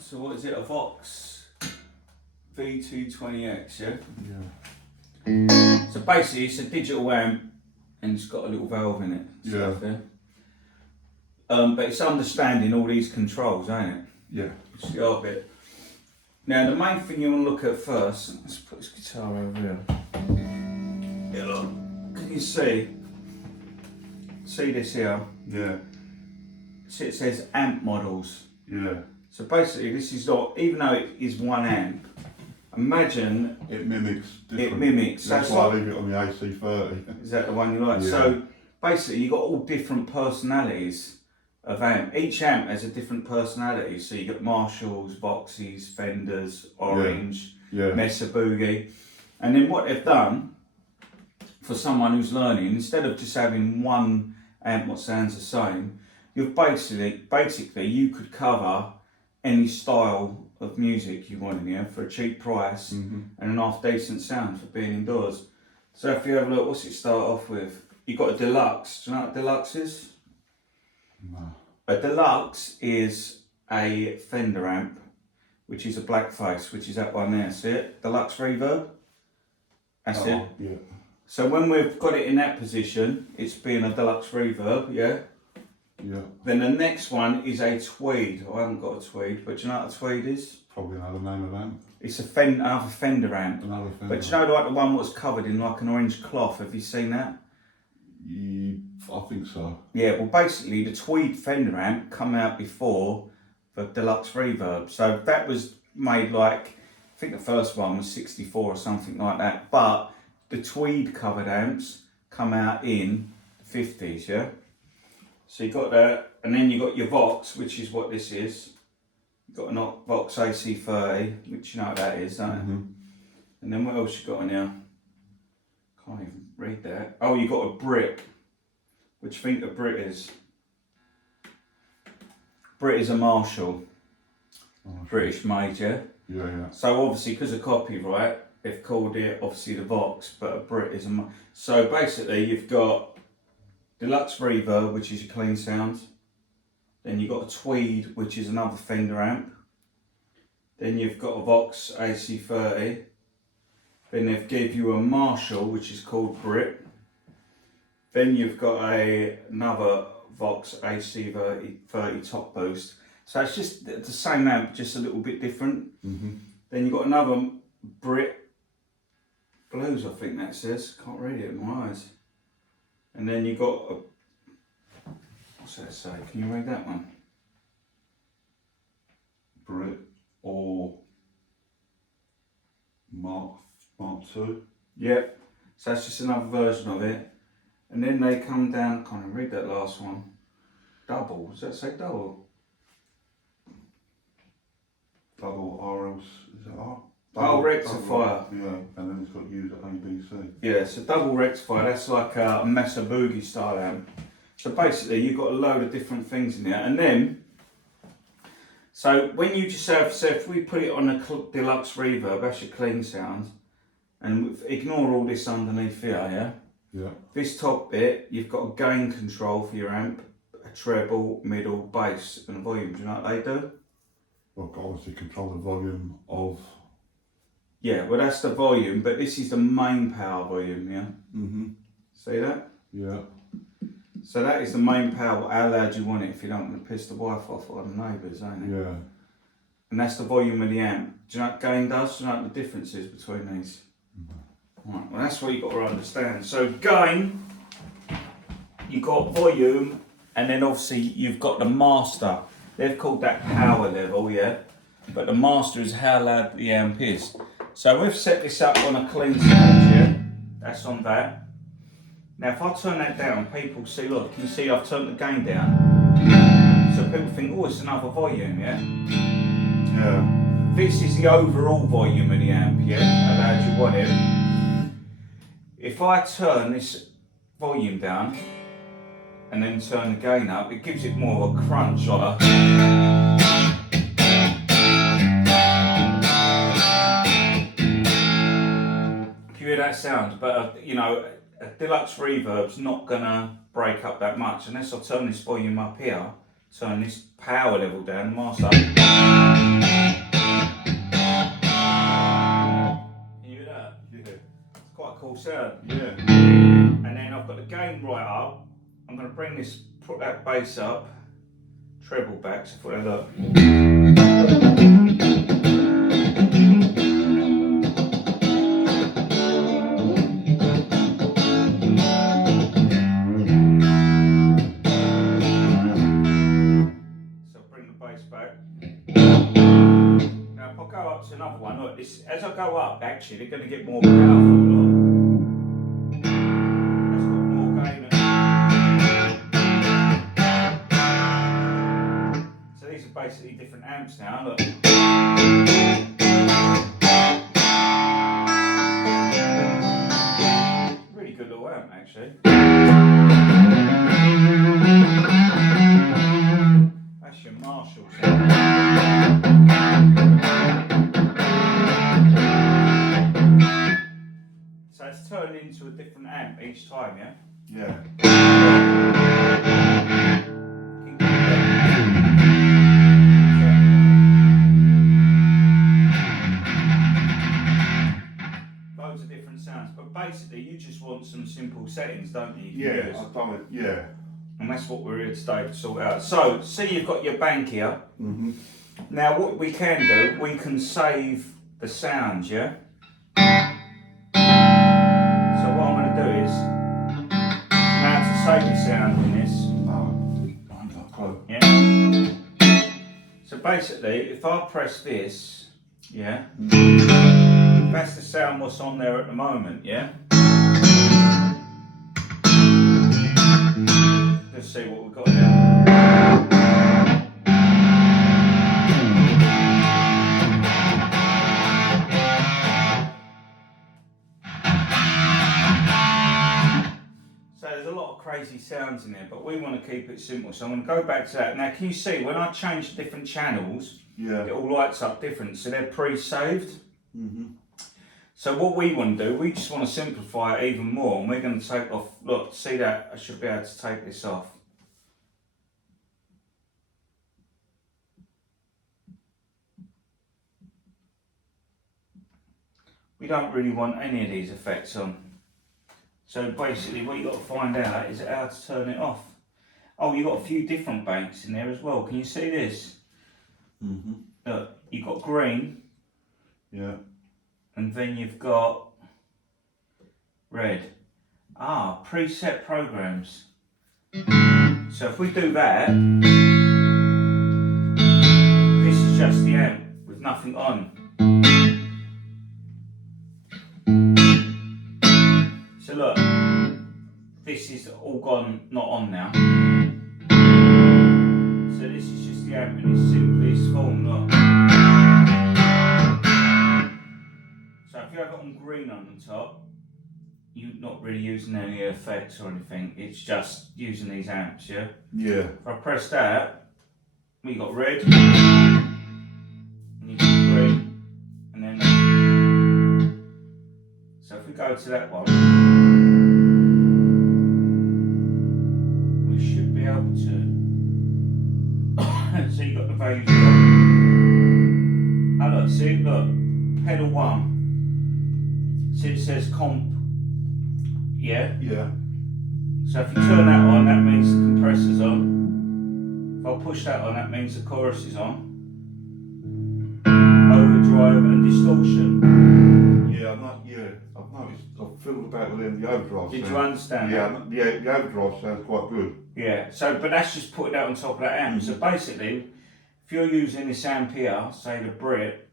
So what is it? A Vox V220X, yeah? Yeah. So basically it's a digital amp and it's got a little valve in it. Yeah. But it's understanding all these controls, ain't it? Yeah. It's the art bit. Now the main thing you want to look at first, let's put this guitar over here. Yeah, look, can you see this here? Yeah. See it says amp models. Yeah. So basically this is not, even though it is one amp, imagine It mimics different. it mimics. That's So why I it's leave it on the AC30. is that the one you like? Yeah. So basically you've got all different personalities of amp. Each amp has a different personality. So you got Marshalls, Voxes, Fenders, Orange, Yeah. Mesa Boogie. And then what they've done for someone who's learning, instead of just having one amp what sounds the same, you've basically you could cover any style of music you want in here for a cheap price and an half decent sound for being indoors. So if you have a look, what's it start off with? You've got a deluxe. Do you know what a deluxe is? No. A deluxe is a Fender amp, which is a blackface, which is that one there. See it? Deluxe reverb. That's it. Yeah. So when we've got it in that position, it's being a deluxe reverb, yeah? Yeah. Then the next one is a tweed. I haven't got a tweed, but do you know what a tweed is? Probably another name of amp. It's another Fender amp. Another thing. But do you know like the one that's covered in like an orange cloth? Have you seen that? I think so. Yeah, well basically the tweed Fender amp come out before the deluxe reverb. So that was made like, I think the first one was 64 or something like that. But the tweed covered amps come out in the 50s, yeah? So you got that, and then you got your Vox, which is what this is. You've got a Vox AC30, which you know what that is, don't you? And then what else you got on here? Can't even read that. Oh, you got a Brit. Which you think a Brit is? Brit is a Marshall. British made, yeah? Yeah, yeah. So obviously, because of copyright, they've called it obviously the Vox, but a Brit is a. So basically, you've got deluxe reverb, which is your clean sound. Then you've got a tweed, which is another Fender amp. Then you've got a Vox AC30. Then they've gave you a Marshall, which is called Brit. Then you've got another Vox AC30 top boost. So it's just the same amp, just a little bit different. Then you've got another Brit Blues, I think that says. Can't read it in my eyes. And then you've got a, what's that say? Can you read that one? Brit or Mark II. Yep. So that's just another version of it. And then they come down, can't even read that last one. Double, does that say double? Double RLs, is it R? Oh, rectifier. Yeah, and then it's got used at ABC. Yeah, so double rectifier, that's like a Mesa Boogie style amp. So basically you've got a load of different things in there. And then, so when you just have, so if we put it on a deluxe reverb, that's your clean sound. And ignore all this underneath here, yeah? Yeah. This top bit, you've got a gain control for your amp, a treble, middle, bass and a volume. Do you know what they do? Well, obviously control the volume of. Yeah, well that's the volume, but this is the main power volume, yeah? See that? Yeah. So that is the main power, how loud you want it if you don't want to piss the wife off or the neighbours, ain't it? Yeah. And that's the volume of the amp. Do you know what gain does? Do you know what the difference is between these? Right, well that's what you've got to understand. So gain, you've got volume, and then obviously you've got the master. They've called that power level, yeah? But the master is how loud the amp is. So we've set this up on a clean stage, yeah? That's on that. Now if I turn that down, people see, look, can you see I've turned the gain down? So people think, oh, it's another volume, yeah? Yeah. This is the overall volume of the amp, yeah? How loud you want it. If I turn this volume down and then turn the gain up, it gives it more of a crunch on a. Can you hear that sound? But you know, a deluxe reverb's not gonna break up that much unless I turn this volume up here, turn this power level down, master. sound. Yeah. And then I've got the gain right up. I'm going to bring this, put that bass up, treble back, so put that up. So bring the bass back. Now if I go up to another one, look, this, as I go up, actually they're going to get more powerful. Look. That's got more gain. So these are basically different amps now. Look. Really good little amp, actually. That's your Marshall sound. So it's turned into a different amp each time, yeah? Yeah. Keep going. Loads of different sounds, but basically you just want some simple settings, don't you? You can Yeah, use. I've done it. Yeah. And that's what we're here today to sort out. So, see you've got your bank here. Mm-hmm. Now what we can do, we can save the sounds, yeah? So what I'm going to do is, now to save the sound in this, I'm not close. yeah? So basically, if I press this, yeah? That's the sound what's on there at the moment, yeah? Let's see what we've got now. So there's a lot of crazy sounds in there, but we want to keep it simple. So I'm going to go back to that. Now can you see, when I change the different channels, Yeah. it all lights up different, so they're pre-saved. Mm-hmm. So what we want to do, we just want to simplify it even more, and we're going to take off, look, see that? I should be able to take this off. We don't really want any of these effects on. So basically what you've got to find out is how to turn it off. Oh, you've got a few different banks in there as well. Can you see this? Mm-hmm. Look, you've got green, Yeah. and then you've got red. Ah, preset programs. So if we do that, this is just the amp with nothing on. So look, this is all gone, not on now. So this is just the amp in its simplest form, look. So if you have it on green on the top, you're not really using any effects or anything, it's just using these amps, yeah? Yeah. If I press that, we got red, and you got green, and then, so if we go to that one, we should be able to, so you got the values there. Oh look, see, look, pedal 1, see it says comp, yeah? Yeah. So if you turn that on, that means the compressor's on. If I push that on, that means the chorus is on. Overdrive and distortion. Yeah, I've noticed, I've fiddled about with them, the overdrive. Did sound. you understand Yeah, that? the overdrive sounds quite good. Yeah, so, but that's just putting that on top of that amp. So basically, if you're using this amp here, say the Brit,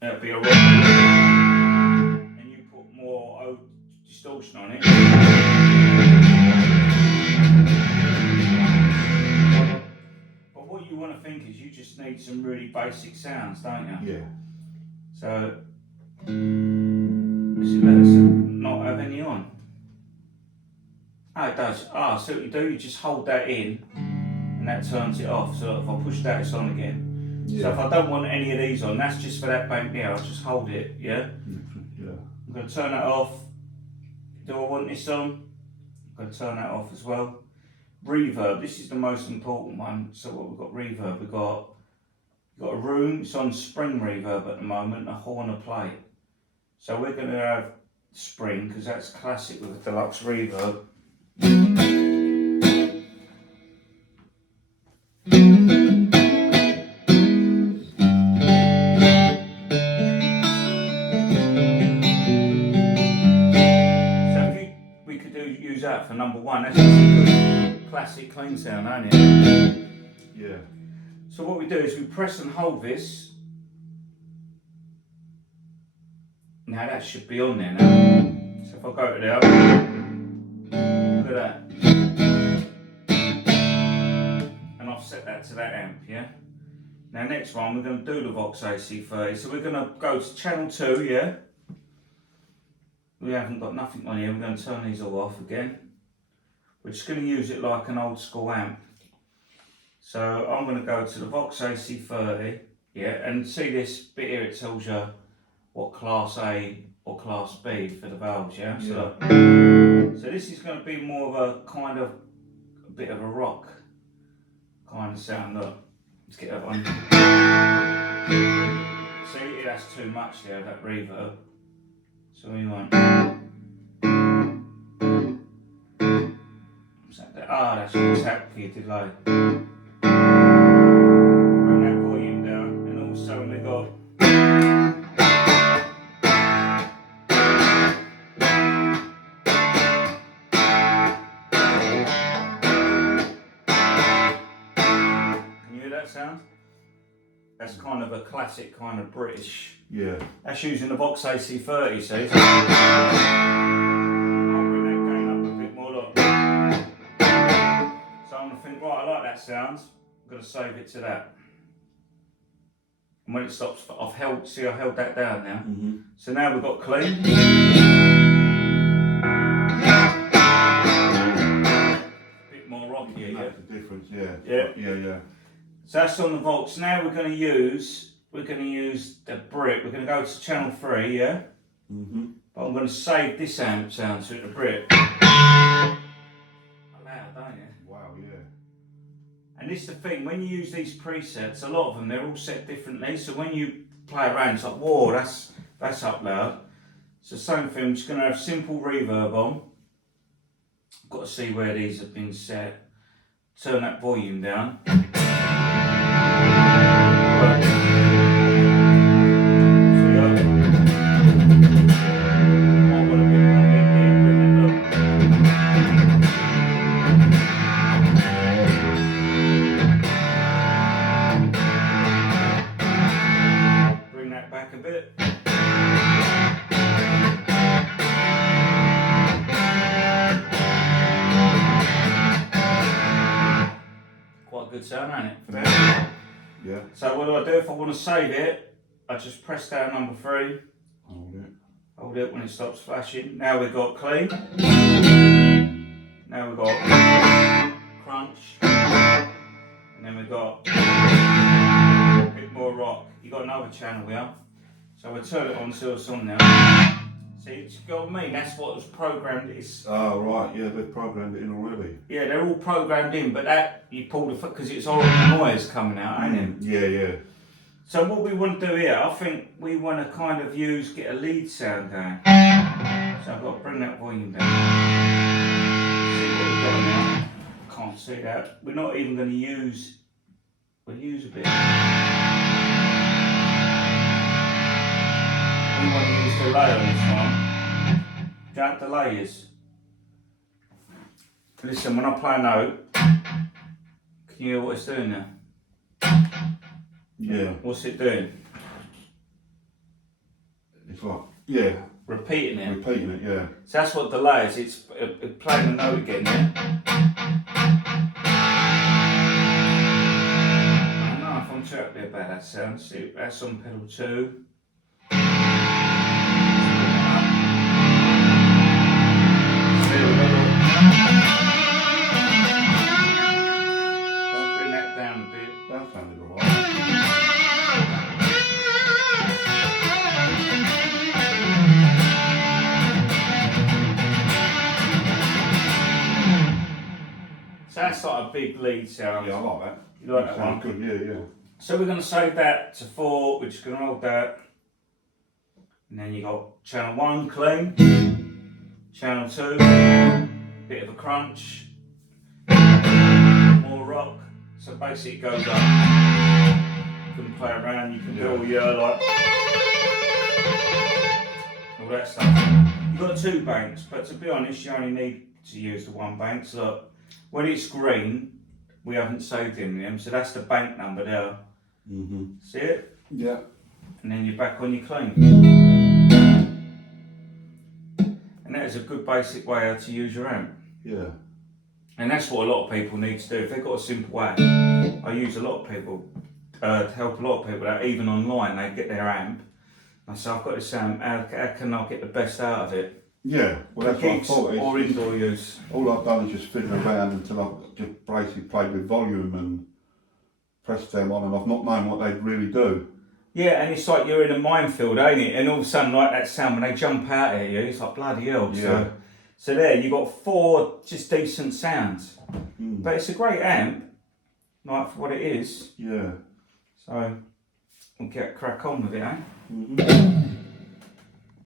that'd be a rock, and you put more distortion on it. But what you want to think is you just need some really basic sounds, don't you? Yeah. So, does it let us not have any on? Oh, it does. Ah, so what you do, you just hold that in, and that turns it off. So if I push that, it's on again. Yeah. So if I don't want any of these on, that's just for that bank there. I'll just hold it, yeah? Yeah. I'm going to turn that off. Do I want this on? I'm going to turn that off as well. Reverb, this is the most important one. So what we've got reverb, we've got a room, it's on spring reverb at the moment, a horn, a plate. So we're going to have spring because that's classic with the deluxe reverb. Use that for number one. That's just a good classic clean sound, ain't it? Yeah. So what we do is we press and hold this. Now that should be on there now. So if I go to there, look at that. And I've set that to that amp, yeah? Now next one we're going to do the Vox AC30. So we're going to go to channel 2, yeah? We haven't got nothing on here, we're going to turn these all off again. We're just going to use it like an old school amp. So I'm going to go to the Vox AC30, yeah, and see this bit here, it tells you what class A or class B for the valves, yeah? So this is going to be more of a bit of a rock kind of sound. Look, let's get that one. See, that's too much there, that reverb. So we want. That's your tap for your delay. Bring that volume down, and all of a sudden we got. Can you hear that sound? That's kind of a classic kind of British. Yeah. That's using the Vox AC30, see? Right, I like that sound. I'm going to save it to that. And when it stops, I held that down now. Mm-hmm. So now we've got clean. Bit more rocky, yeah. That's the difference, yeah. Yeah. So that's on the Vox. Now we're going to use the Brit. We're going to go to channel 3, yeah. Mm-hmm. But I'm going to save this amp sound to the Brit. And this is the thing, when you use these presets, a lot of them, they're all set differently. So when you play around, it's like, whoa, that's up loud. It's the same thing, I'm just going to have simple reverb on. I've got to see where these have been set. Turn that volume down. Good sound, ain't it? Yeah. So what do I do if I want to save it? I just press down number 3. Hold it when it stops flashing. Now we've got clean. Now we've got crunch. And then we've got a bit more rock. You've got another channel here. So we'll turn it on till it's on now. See, you got me, that's what was programmed. Oh, right, yeah, they've programmed it in already. Yeah, they're all programmed in, but that, you pull the because it's horrible noise coming out, ain't it? Yeah. So what we want to do here, I think we want to kind of get a lead sound going. So I've got to bring that volume down. See what we've got now. Can't see that. We're not even going to use, we'll use a bit. We want to use delay on this one. Do you know what delay is? Listen, when I play a note, can you hear what it's doing now? Yeah. What's it doing? It's like, yeah. Repeating it. Repeating it, yeah. So that's what delay is. It's playing the note again, yeah? I don't know if I'm too happy about that sound. See, that's on pedal 2. Bring that down a bit. That sounded alright. So that's like a big lead sound. Yeah, I like that. You like that one? Good, yeah. So we're going to save that to 4. We're just going to hold that. And then you got channel 1 clean, channel 2, bit of a crunch, more rock. So basically it goes up. You can play around, you can do all your like all that stuff. You've got 2 banks, but to be honest, you only need to use the 1 bank. So look, when it's green, we haven't saved in them, so that's the bank number there. See it? Yeah. And then you're back on your clean. And that is a good basic way how to use your amp. Yeah. And that's what a lot of people need to do. If they've got a simple amp, I use a lot of people, to help a lot of people out, even online, they get their amp. I say, I've got this amp, how can I get the best out of it? Yeah, well that's what I Gigs thought. or It's- indoor use. all I've done is just fiddle around until I've just basically played with volume and pressed them on, and I've not known what they really do. Yeah, and it's like you're in a minefield, ain't it? And all of a sudden, like that sound, when they jump out at you, it's like bloody hell. Yeah. So there, you got 4 just decent sounds. Mm. But it's a great amp, like for what it is. Yeah. So we'll get crack on with it, eh? Mm-hmm.